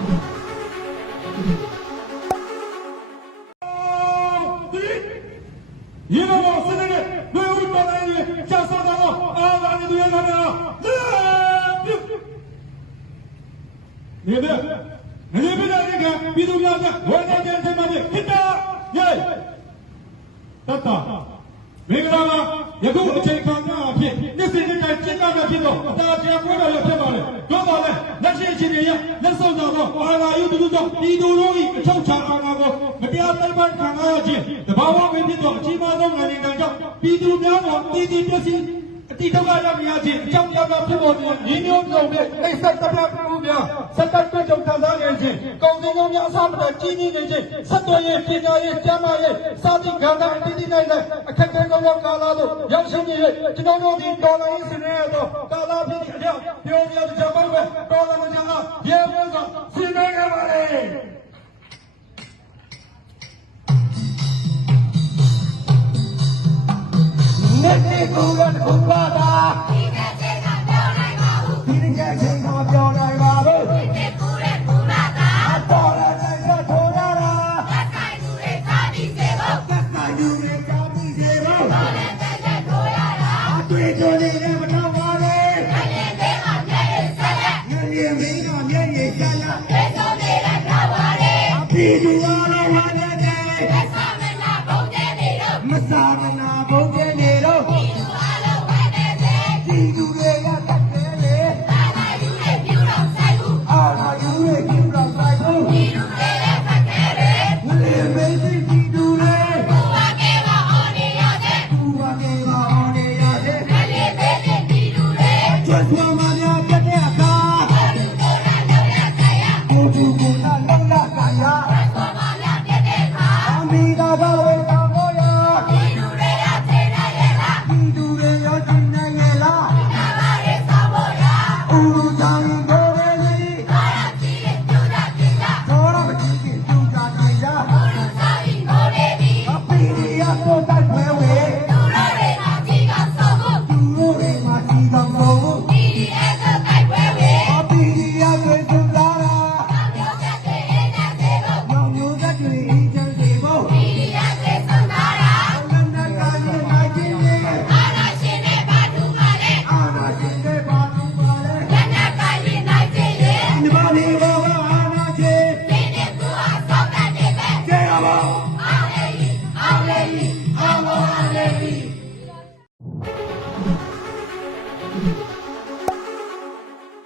ရေတော်စနေတဲ့လူဦးတော်တိုင်းကြီးချဆောတာတော့အာသာနေသူရတာတော့ပြုနေတဲ့နေပြတဲ့ကပြည်သူများကဝယ်နေတဲ့အချိန်မှာဟစ်တာယေတတမင်္ဂလာပါယခုအချိန်ခါကအဖြစ်နေ့စဉ်နေ့တိုင်းကျင်းပမှာဖြစ်တော့အတားတရားပွဲတော်ရဖြစ်ပါလေတို့ပါလေလက်ရှိအချိ န်တွေရလက်ဆောင်တော်တော့အာသာယုတူတူတော့ပြည်သူတို့၏အထောက်ချအာဏာကိုမတရားသိမ်းပိုက်ခံရခြင်းတဘာဝပင်ဖြစ်တော့အကြီးမားဆုံးနိုင်ငံတကာကြောင့်ပြည်သူများပေါ်တည်တည်ပြည့်စုံအတိဒုက္ခရောက်နေရခြင်းအကြောင်းကြောင့်ဖြစ်ပေါ်နေတဲ့ညီမျိုးပြုံတဲ့အိဆက်တပြတ်မှုများ ကုန်စည်နှုန်းများအစမတကြီးကြီးနေခြင်းဆက်သွယ်ရေးပညာရေးကျန်းမာရေးစာသင်ခန်းသားအတိအကျနိုင်တဲ့အခက်အခဲကောင်းကာလတို့ရောက်ရှိနေ၍ကျွန်တော်တို့ဒီဒေါ်လာရေးစနေရတော့ကာလဖြစ်တဲ့အကြောင်းပြောပြတဲ့ကြောင့်ပဲဒေါ်လာမကျန်ကရေဝဲကစီမံခဲ့ပါလေနေနေကူရတကူပါတာ တာအတွေ့အကြုံတွေနဲ့မထော Amiga, galera.